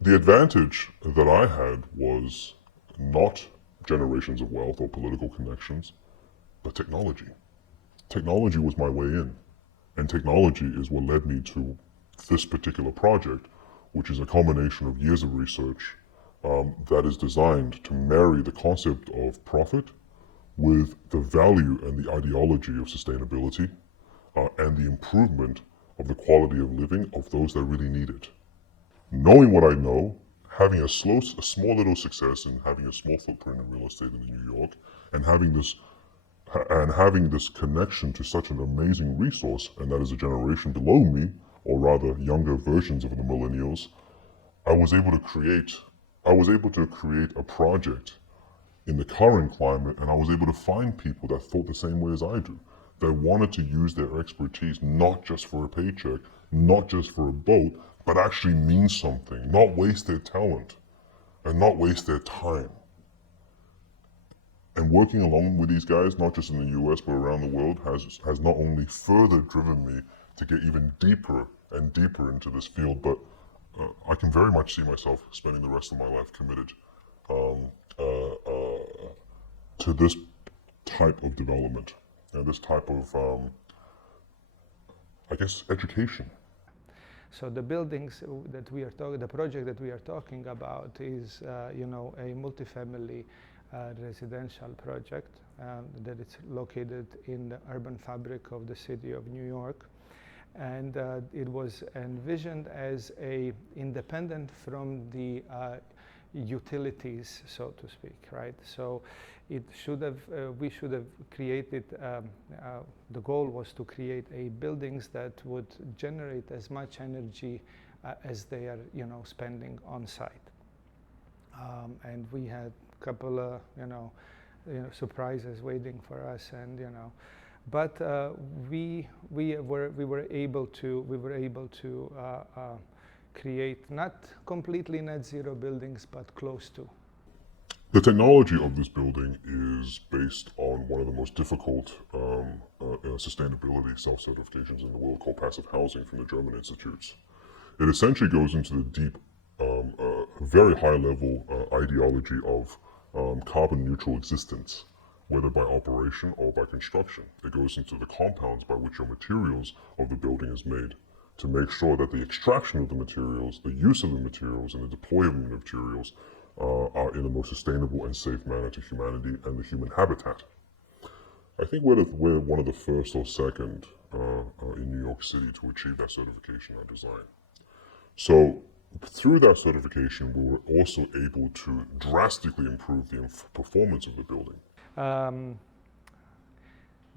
the advantage that I had was not generations of wealth or political connections, but technology. Technology was my way in, and technology is what led me to this particular project, which is a combination of years of research that is designed to marry the concept of profit with the value and the ideology of sustainability and the improvement of the quality of living of those that really need it. Knowing what I know, having a small little success and having a small footprint in real estate in New York, and having this connection to such an amazing resource, and that is a generation below me, or rather younger versions of the millennials, I was able to create a project in the current climate, and I was able to find people that thought the same way as I do, that wanted to use their expertise not just for a paycheck, not just for a boat, but actually mean something, not waste their talent. and not waste their time. And working along with these guys, not just in the US, but around the world, has not only further driven me to get even deeper and deeper into this field, but I can very much see myself spending the rest of my life committed to this type of development and this type of, I guess, education. So the buildings that we are talking, the project that we are talking about is, a multifamily residential project that is located in the urban fabric of the city of New York. And it was envisioned as a independent from the utilities, so to speak, right? So it should have, we should have created, the goal was to create buildings that would generate as much energy as they are, spending on site. And we had a couple of, surprises waiting for us, and but we were able to create not completely net zero buildings, but close to. The technology of this building is based on one of the most difficult sustainability self-certifications in the world, called passive housing, from the German institutes. It essentially goes into the deep, very high-level ideology of carbon neutral existence, whether by operation or by construction. It goes into the compounds by which your materials of the building is made, to make sure that the extraction of the materials, the use of the materials, and the deployment of the materials are in the most sustainable and safe manner to humanity and the human habitat. I think we're one of the first or second in New York City to achieve that certification or design. So through that certification, we were also able to drastically improve the performance of the building.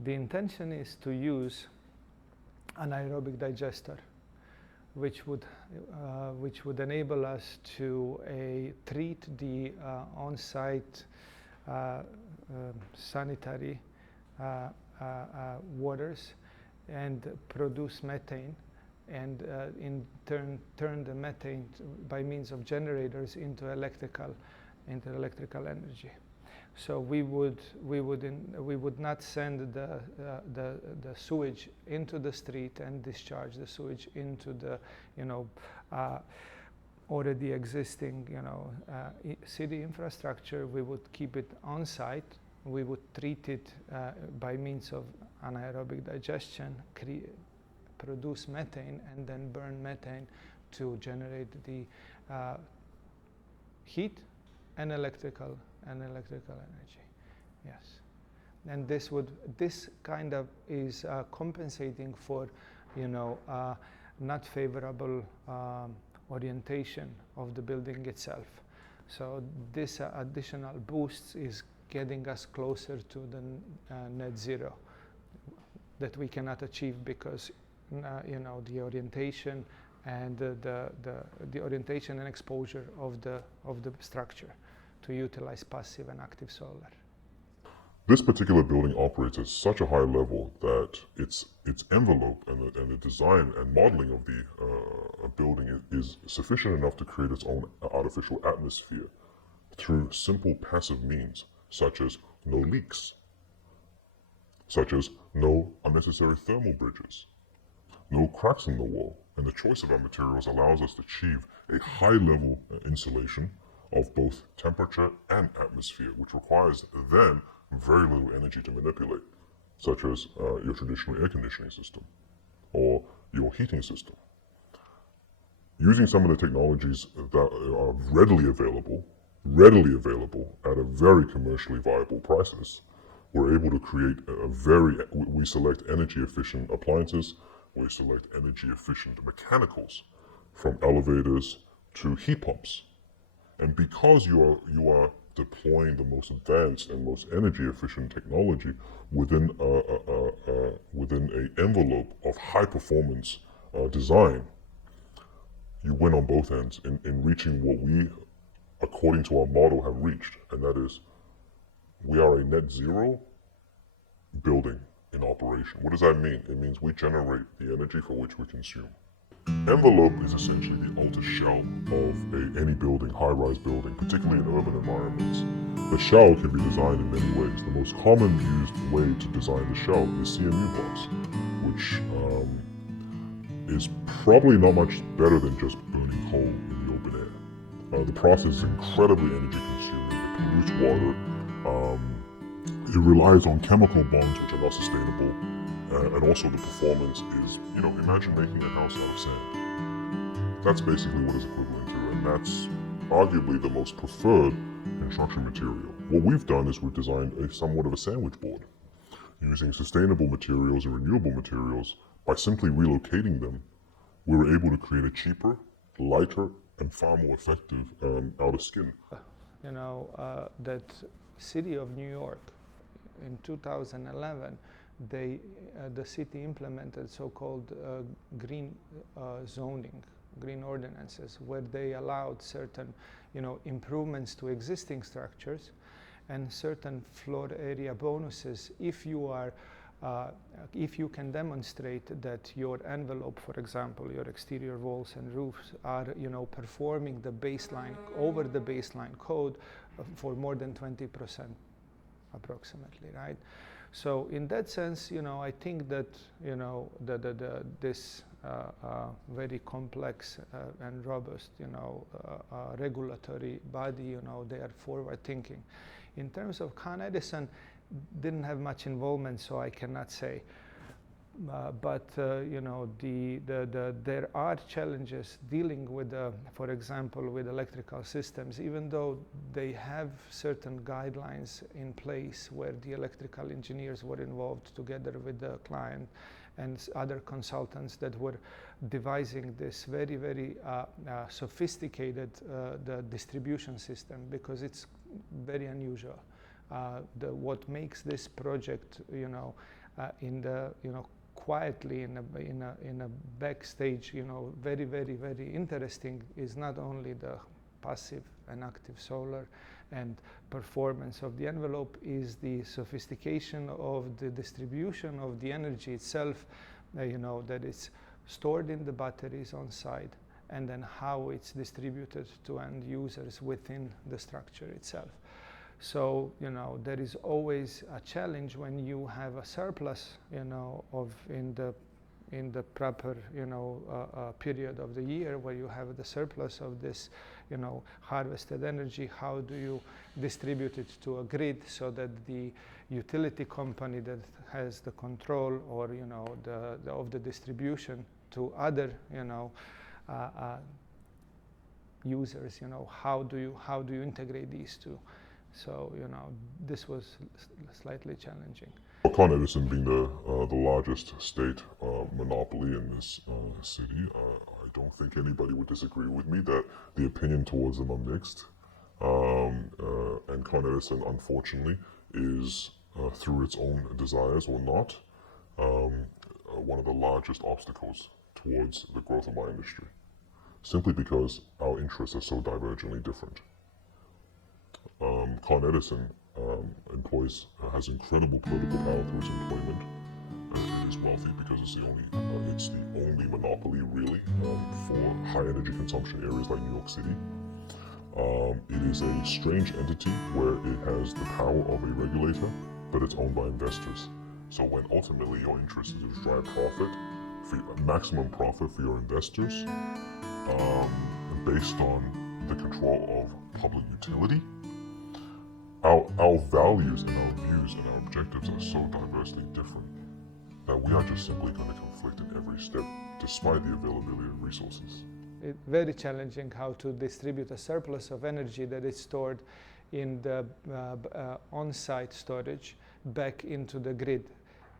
The intention is to use an anaerobic digester, which would enable us to treat the on-site sanitary waters and produce methane, and in turn the methane by means of generators into electrical energy. So we would not send the sewage into the street and discharge the sewage into the already existing city infrastructure. We would keep it on site. We would treat it by means of anaerobic digestion, produce methane, and then burn methane to generate the heat and electrical energy. Yes, and this kind of is compensating for not favorable orientation of the building itself. So this additional boost is getting us closer to the net zero that we cannot achieve because the orientation and the orientation and exposure of the structure to utilize passive and active solar. This particular building operates at such a high level that its envelope and the design and modeling of the building is sufficient enough to create its own artificial atmosphere through simple passive means, such as no leaks, such as no unnecessary thermal bridges, no cracks in the wall. And the choice of our materials allows us to achieve a high level insulation of both temperature and atmosphere, which requires then very little energy to manipulate, such as your traditional air conditioning system or your heating system. Using some of the technologies that are readily available at a very commercially viable prices, we're able to create we select energy efficient appliances, we select energy efficient mechanicals, from elevators to heat pumps. And because you are deploying the most advanced and most energy efficient technology within an envelope of high performance design, you win on both ends in reaching what we, according to our model, have reached, and that is we are a net zero building in operation. What does that mean? It means we generate the energy for which we consume. Envelope is essentially the outer shell of any building, high-rise building, particularly in urban environments. The shell can be designed in many ways. The most common used way to design the shell is CMU blocks, which is probably not much better than just burning coal in the open air. The process is incredibly energy consuming, it pollutes water, it relies on chemical bonds which are not sustainable, and also the performance is, imagine making a house out of sand. That's basically what it's equivalent to, and that's arguably the most preferred construction material. What we've done is we've designed somewhat of a sandwich board. Using sustainable materials and renewable materials, by simply relocating them, we were able to create a cheaper, lighter, and far more effective outer skin. That city of New York, in 2011, the city implemented so-called green zoning, green ordinances, where they allowed certain, improvements to existing structures and certain floor area bonuses if you can demonstrate that your envelope, for example, your exterior walls and roofs are, performing the baseline, over the baseline code for more than 20% approximately, right? So in that sense, I think that, this very complex and robust, regulatory body, they are forward thinking. In terms of Con Edison, didn't have much involvement, so I cannot say. But there are challenges dealing with, for example, with electrical systems, even though they have certain guidelines in place where the electrical engineers were involved together with the client and other consultants that were devising this very, very sophisticated the distribution system, because it's very unusual. What makes this project, quietly in a backstage, very, very, very interesting is not only the passive and active solar and performance of the envelope, is the sophistication of the distribution of the energy itself, that it's stored in the batteries on site, and then how it's distributed to end users within the structure itself. So, there is always a challenge when you have a surplus, of in the proper, period of the year where you have the surplus of this, harvested energy. How do you distribute it to a grid so that the utility company that has the control or, of the distribution to other, users, how do you integrate these two? So, this was slightly challenging. Con Edison being the largest state monopoly in this city, I don't think anybody would disagree with me that the opinion towards them are mixed. And Con Edison, unfortunately, is, through its own desires or not, one of the largest obstacles towards the growth of my industry, simply because our interests are so divergently different. Con Edison has incredible political power through its employment. It is wealthy because it's the only monopoly really for high energy consumption areas like New York City. It is a strange entity where it has the power of a regulator, but it's owned by investors. So when ultimately your interest is to drive maximum profit for your investors, based on the control of public utility, our values and our views and our objectives are so diversely different that we are just simply going to conflict in every step, despite the availability of resources. It's very challenging how to distribute a surplus of energy that is stored in the on-site storage back into the grid,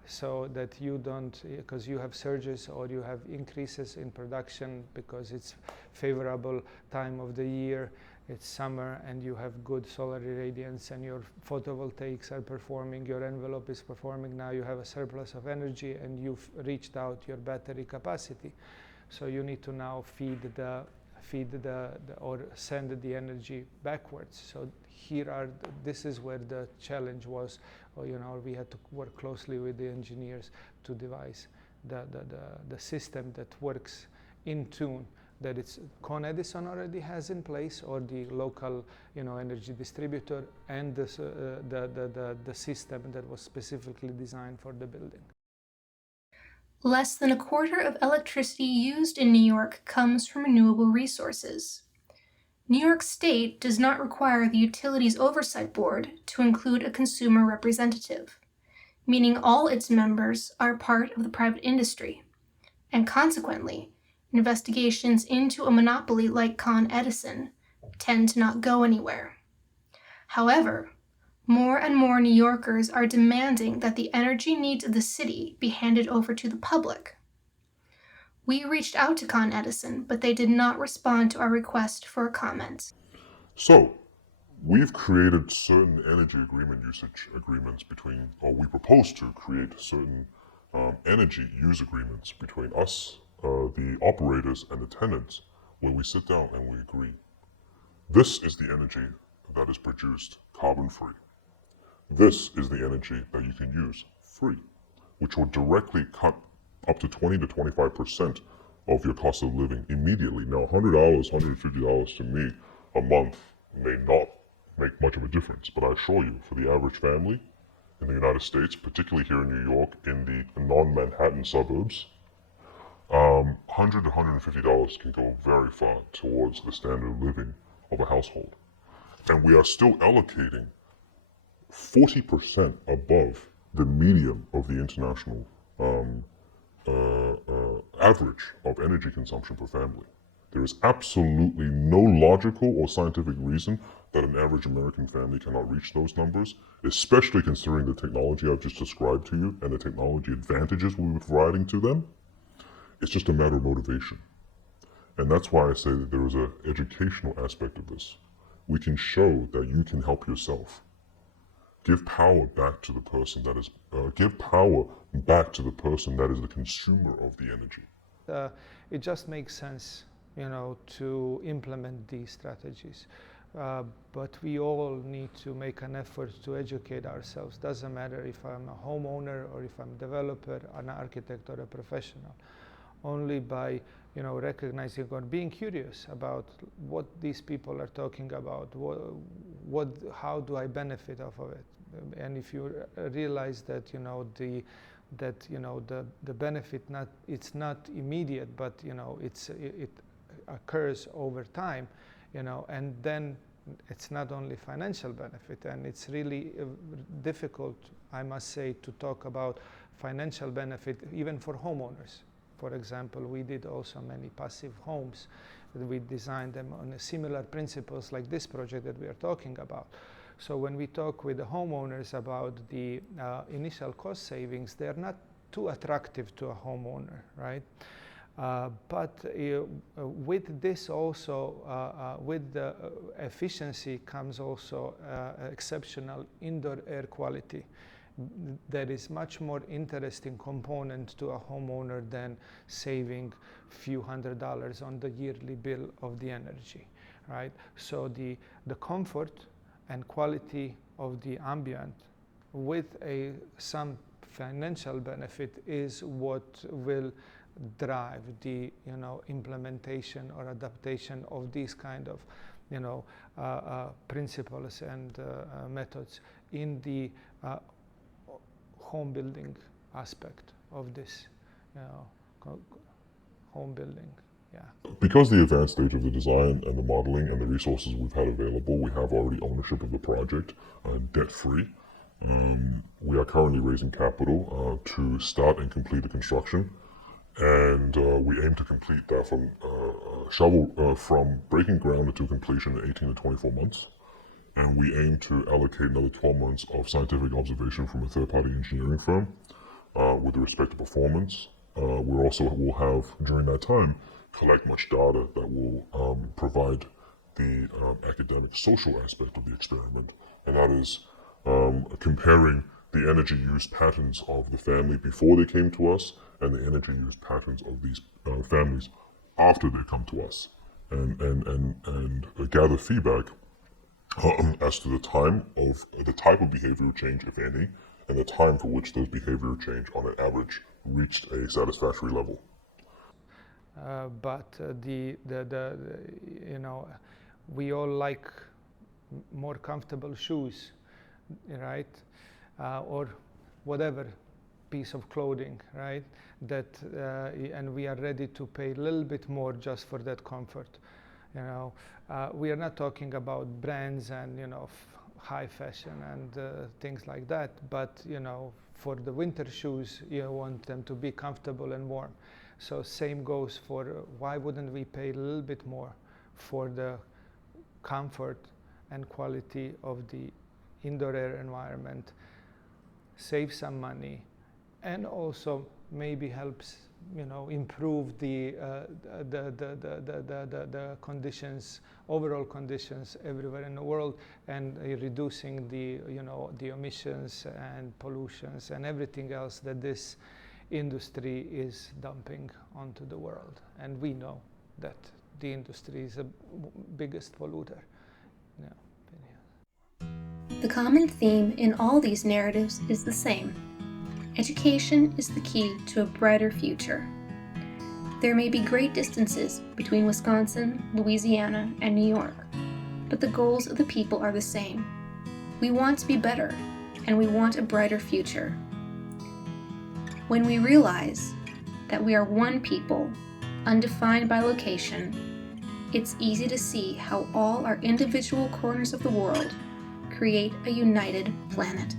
so that you don't, because you have surges or you have increases in production because it's favorable time of the year, it's summer, and you have good solar irradiance and your photovoltaics are performing, your envelope is performing. Now you have a surplus of energy and you've reached out your battery capacity. So you need to now feed or send the energy backwards. So this is where the challenge was. We had to work closely with the engineers to devise the system that works in tune that it's Con Edison already has in place, or the local energy distributor, and the system that was specifically designed for the building. Less than a quarter of electricity used in New York comes from renewable resources. New York State does not require the Utilities Oversight Board to include a consumer representative, meaning all its members are part of the private industry, and consequently, investigations into a monopoly like Con Edison tend to not go anywhere. However, more and more New Yorkers are demanding that the energy needs of the city be handed over to the public. We reached out to Con Edison, but they did not respond to our request for a comment. So, we've created certain energy agreement usage agreements between, or we propose to create certain energy use agreements between us, the operators, and the tenants, where we sit down and we agree. This is the energy that is produced carbon-free. This is the energy that you can use free, which will directly cut up to 20 to 25% of your cost of living immediately. Now, $100, $150 to me a month may not make much of a difference, but I assure you, for the average family in the United States, particularly here in New York, in the non-Manhattan suburbs, $100 to $150 can go very far towards the standard of living of a household. And we are still allocating 40% above the median of the international average of energy consumption per family. There is absolutely no logical or scientific reason that an average American family cannot reach those numbers, especially considering the technology I've just described to you and the technology advantages we were providing to them. It's just a matter of motivation. And that's why I say that there is an educational aspect of this. We can show that you can help yourself. Give power back to the person that is, give power back to the person that is the consumer of the energy. It just makes sense, to implement these strategies. But we all need to make an effort to educate ourselves. Doesn't matter if I'm a homeowner or if I'm a developer, an architect, or a professional. Only by recognizing or being curious about what these people are talking about, how do I benefit off of it? And if you realize that the benefit it's not immediate, but it occurs over time, and then it's not only financial benefit, and it's really difficult, I must say, to talk about financial benefit even for homeowners. For example, we did also many passive homes. We designed them on similar principles like this project that we are talking about. So when we talk with the homeowners about the initial cost savings, they're not too attractive to a homeowner, right? But with this also, with the efficiency comes also exceptional indoor air quality. That is much more interesting component to a homeowner than saving few $100s on the yearly bill of the energy, right? So the comfort and quality of the ambient with some financial benefit is what will drive the implementation or adaptation of these kind of principles and methods in the home building aspect of this, home building, yeah. Because the advanced stage of the design and the modeling and the resources we've had available, we have already ownership of the project, debt-free. We are currently raising capital to start and complete the construction, and we aim to complete that from breaking ground to completion in 18 to 24 months. And we aim to allocate another 12 months of scientific observation from a third-party engineering firm with respect to performance. We also will have, during that time, collect much data that will provide the academic social aspect of the experiment, and that is comparing the energy use patterns of the family before they came to us and the energy use patterns of these families after they come to us, and gather feedback as to the type of behavioral change, if any, and the time for which those behavioral change on an average reached a satisfactory level. but you know, we all like more comfortable shoes, right? Or whatever piece of clothing, right? That and we are ready to pay a little bit more just for that comfort. You know, we are not talking about brands and, you know, high fashion and things like that, but, you know, for the winter shoes, you want them to be comfortable and warm. So same goes for why wouldn't we pay a little bit more for the comfort and quality of the indoor air environment, save some money, and also maybe helps, you know, improve the conditions, overall conditions everywhere in the world, and reducing the, you know, the emissions and pollutions and everything else that this industry is dumping onto the world. And we know that the industry is the biggest polluter. Yeah. The common theme in all these narratives is the same. Education is the key to a brighter future. There may be great distances between Wisconsin, Louisiana, and New York, but the goals of the people are the same. We want to be better, and we want a brighter future. When we realize that we are one people, undefined by location, it's easy to see how all our individual corners of the world create a united planet.